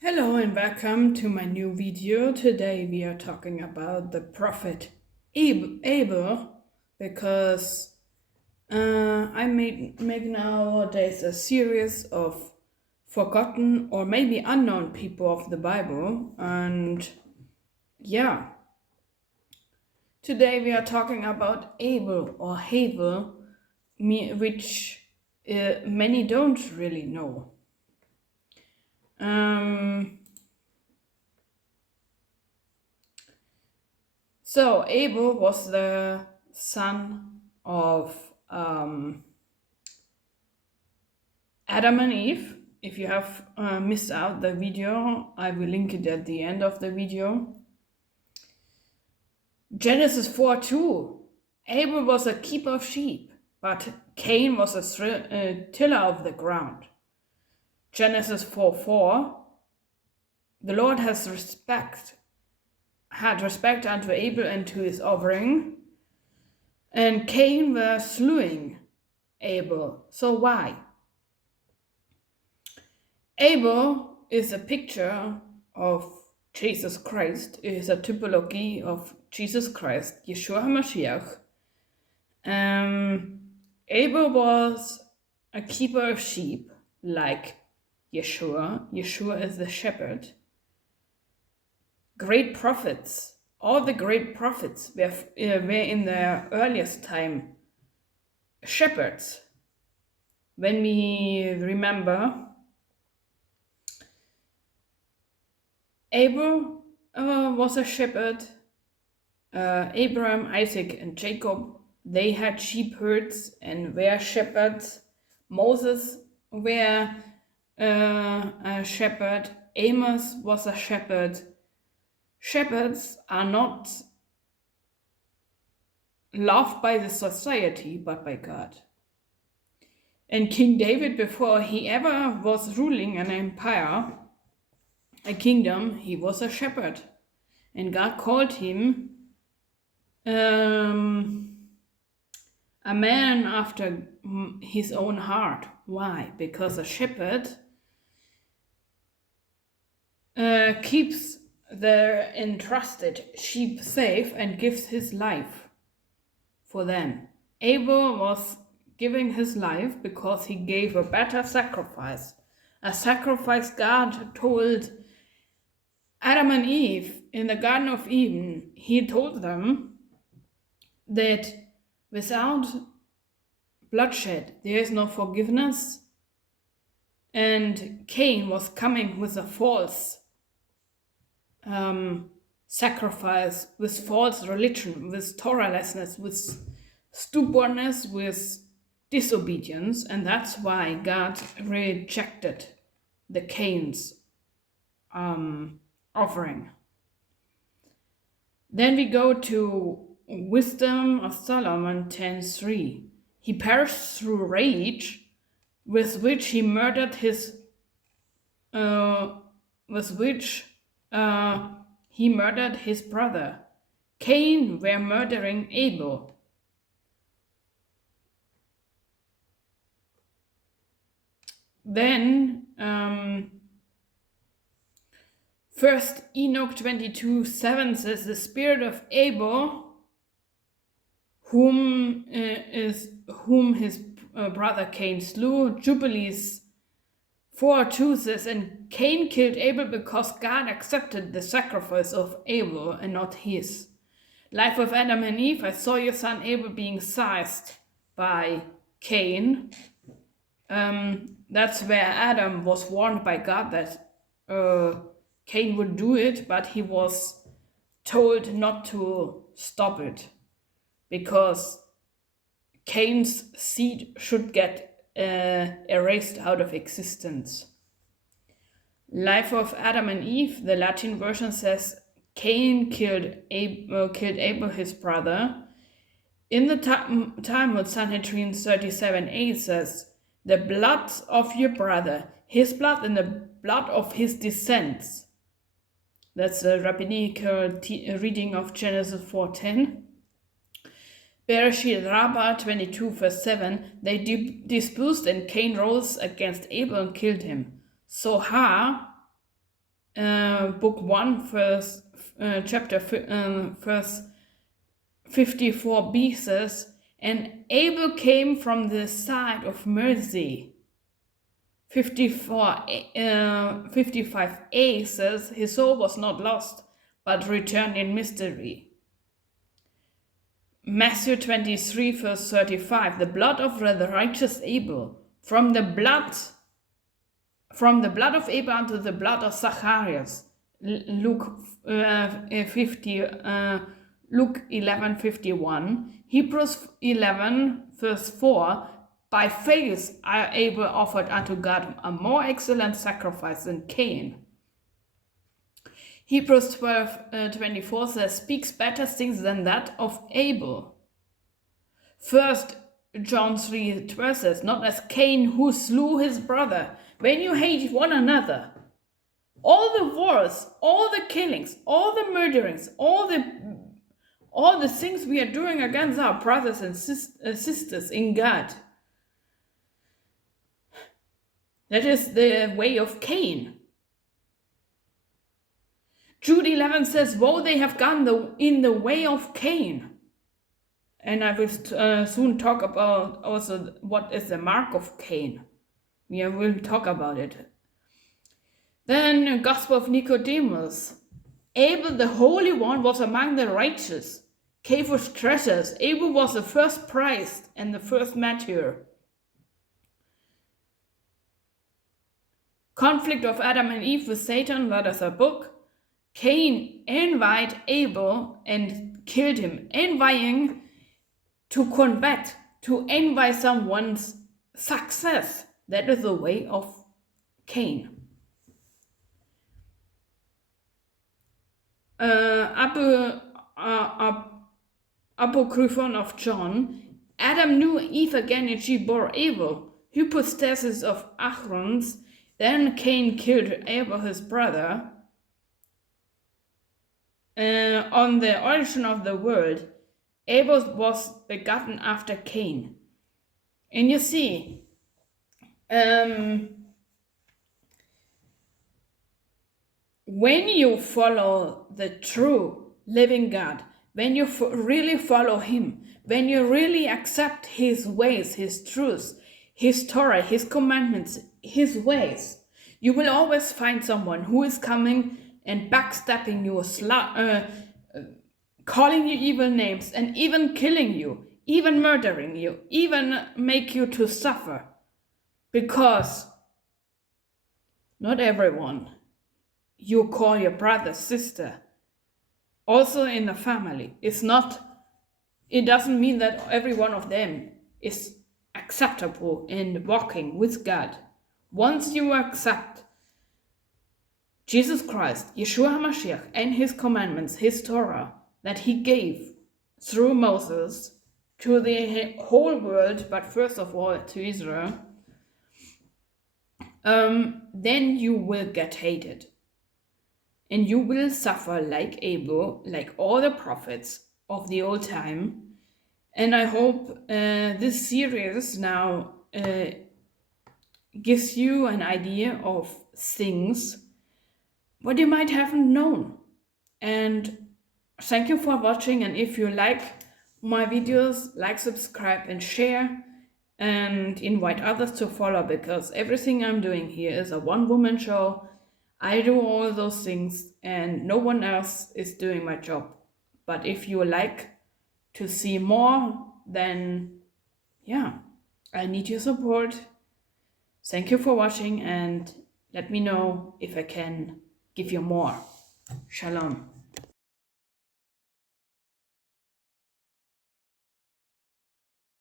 Hello and welcome to my new video. Today we are talking about the prophet Abel because I made nowadays a series of forgotten or maybe unknown people of the Bible, and yeah, today we are talking about Abel or Havel, which many don't really know. So Abel was the son of Adam and Eve. If you have missed out the video, I will link it at the end of the video. Genesis 4:2. Abel was a keeper of sheep, but Cain was a tiller of the ground. Genesis 4:4. The Lord had respect unto Abel and to his offering, and Cain was slewing Abel. So why? Abel is a picture of Jesus Christ. It is a typology of Jesus Christ, Yeshua HaMashiach. Abel was a keeper of sheep, like Yeshua. Yeshua is the shepherd. Great prophets, all the great prophets were in their earliest time shepherds. When we remember, Abel was a shepherd. Abraham, Isaac, and Jacob, they had sheep herds and were shepherds. Moses were a shepherd. Amos was a shepherd. Shepherds are not loved by the society, but by God. And King David, before he ever was ruling an empire, a kingdom, he was a shepherd. And God called him a man after his own heart. Why? Because a shepherd keeps the entrusted sheep safe and gives his life for them. Abel was giving his life because he gave a better sacrifice. A sacrifice God told Adam and Eve in the Garden of Eden. He told them that without bloodshed there is no forgiveness, and Cain was coming with a false sacrifice, with false religion, with Torahlessness, with stubbornness, with disobedience, and that's why God rejected the Cain's offering. Then we go to Wisdom of Solomon 10:3. He perished through rage, with which he murdered his brother. Cain were murdering Abel. Then first Enoch 22:7 says, the spirit of Abel, whom his brother Cain slew. Jubilees 4:2 says, and Cain killed Abel because God accepted the sacrifice of Abel and not his. Life of Adam and Eve, I saw your son Abel being seized by Cain. That's where Adam was warned by God that Cain would do it, but he was told not to stop it because Cain's seed should get erased out of existence. Life of Adam and Eve, the Latin version says, Cain killed Abel his brother. In the Talmud, Sanhedrin 37:8 says, the blood of your brother, his blood and the blood of his descendants. That's a rabbinical reading of Genesis 4:10. Bereshit Rabbah 22:7, they disputed and Cain rose against Abel and killed him. Sohar book 1, chapter verse 54b says, and Abel came from the side of mercy. 55a says, his soul was not lost, but returned in mystery. Matthew 23 verse 35, the blood of the righteous Abel, from the blood of Abel unto the blood of Zacharias. Luke 11:51. Hebrews 11 verse 4. By faith Abel offered unto God a more excellent sacrifice than Cain. Hebrews 12:24 says, speaks better things than that of Abel. 1 John 3:12 says, not as Cain who slew his brother. When you hate one another, all the wars, all the killings, all the murderings, all the things we are doing against our brothers and sisters in God, that is the way of Cain. Jude 11 says, woe, they have gone in the way of Cain. And I will soon talk about also what is the mark of Cain. We will talk about it. Then Gospel of Nicodemus. Abel, the Holy One, was among the righteous, gave us treasures. Abel was the first priest and the first martyr. Conflict of Adam and Eve with Satan, that is a book. Cain envied Abel and killed him, envying to combat, to envy someone's success. That is the way of Cain. Apocrypha of John. Adam knew Eve again and she bore Abel. Hypostasis of Achrons. Then Cain killed Abel his brother. On the origin of the world, Abel was begotten after Cain. And you see, when you follow the true living God, when you really follow him, when you really accept his ways, his truths, his Torah, his commandments, his ways, you will always find someone who is coming and backstabbing you, calling you evil names, and even killing you, even murdering you, even make you to suffer. Because not everyone you call your brother, sister, also in the family, it doesn't mean that every one of them is acceptable in walking with God. Once you accept Jesus Christ, Yeshua HaMashiach, and his commandments, his Torah, that he gave through Moses to the whole world, but first of all to Israel, then you will get hated. And you will suffer like Abel, like all the prophets of the old time. And I hope this series now gives you an idea of things what you might haven't known. And thank you for watching. And if you like my videos, like, subscribe, and share, and invite others to follow, because everything I'm doing here is a one-woman show. I do all those things and no one else is doing my job. But if you like to see more, then yeah, I need your support. Thank you for watching and let me know if I can give you more. Shalom.